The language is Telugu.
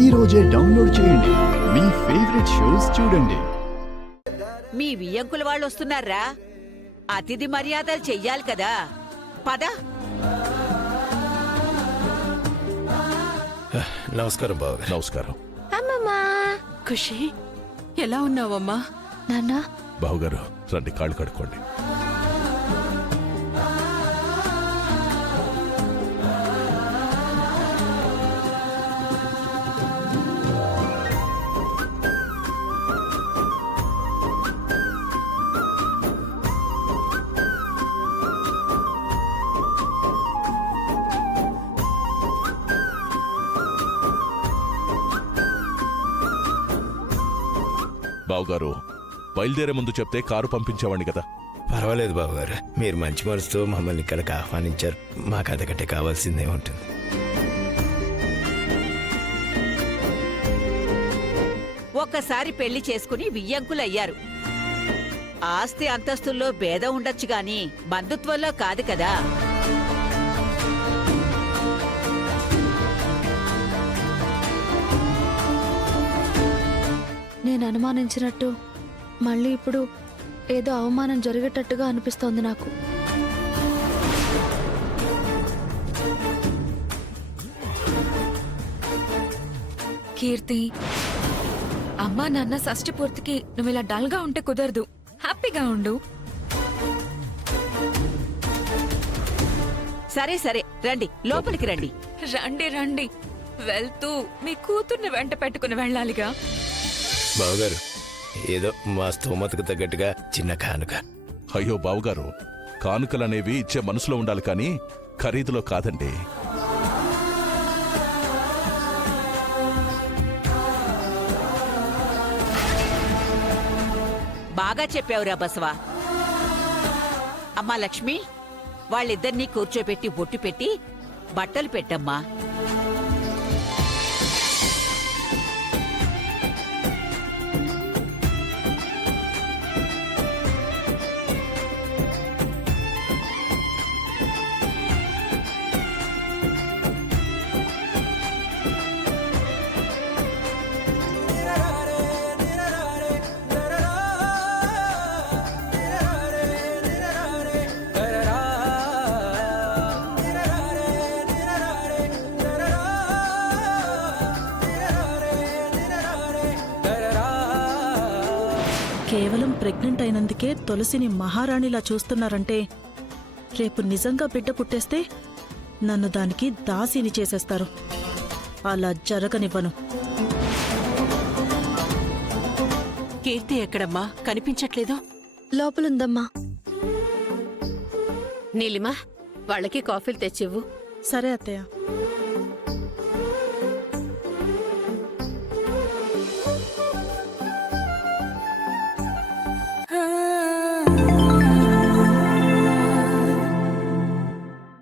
ఈ రోజే డౌన్లోడ్ చేయండి. మీ ఫేవరెట్ షోస్ చూడండి. మీ వియ్యంకుల వాళ్ళు వస్తున్నారా? అతిథి మర్యాదలు చెయ్యాలి కదా. పద. నమస్కారం బావగారు. నమస్కారం. అమ్మమ్మా. ఖుషి, ఎలా ఉన్నావమ్మా? నాన్న, బావగారు రండి, కాళ్ళు కడుక్కోండి. బావగారు బయలుదేరే ముందు చెప్తే కారు పంపించేవాడిని కదా. పర్వాలేదు బావగారు, మీరు మంచి మనసుతో మమ్మల్ని ఇక్కడికి ఆహ్వానించారు. మాకు అంతకంటే కావాల్సిందే ఉంటుంది. ఒక్కసారి పెళ్లి చేసుకుని వియ్యంకులయ్యారు. ఆస్తి అంతస్తుల్లో భేదం ఉండొచ్చు గాని బంధుత్వంలో కాదు కదా. నేను అనుమానించినట్టు మళ్ళీ ఇప్పుడు ఏదో అవమానం జరిగేటట్టుగా అనిపిస్తోంది నాకు. కీర్తి, అమ్మా నాన్న షష్ఠి పూర్తికి నువ్వు ఇలా డల్ గా ఉంటే కుదరదు. హ్యాపీగా ఉండు. సరే సరే రండి, లోపలికి రండి. రండి రండి. వెళ్తూ మీ కూతుర్ని వెంట పెట్టుకుని వెళ్ళాలిగా. బావగారు, ఏదో మా స్తోమతకు తగ్గట్టుగా చిన్న కానుక. అయ్యో బావగారు, కానుకలనేవి ఇచ్చే మనసులో ఉండాలి కానీ ఖరీదులో కాదండి. బాగా చెప్పావురా బసవా. అమ్మా లక్ష్మి, వాళ్ళిద్దరినీ కూర్చోపెట్టి బొట్టు పెట్టి బట్టలు పెట్టమ్మా. కేవలం ప్రెగ్నెంట్ అయినందుకే తులసిని మహారాణిలా చూస్తున్నారంటే రేపు నిజంగా బిడ్డ పుట్టేస్తే నన్ను దానికి దాసిని చేసేస్తారు. అలా జరగనివ్వను. కీర్తి ఎక్కడమ్మా? కనిపించట్లేదు. లోపలుందమ్మా. నీలిమా, వాళ్ళకి కాఫీలు తెచ్చివ్వు. సరే అత్తయ్య.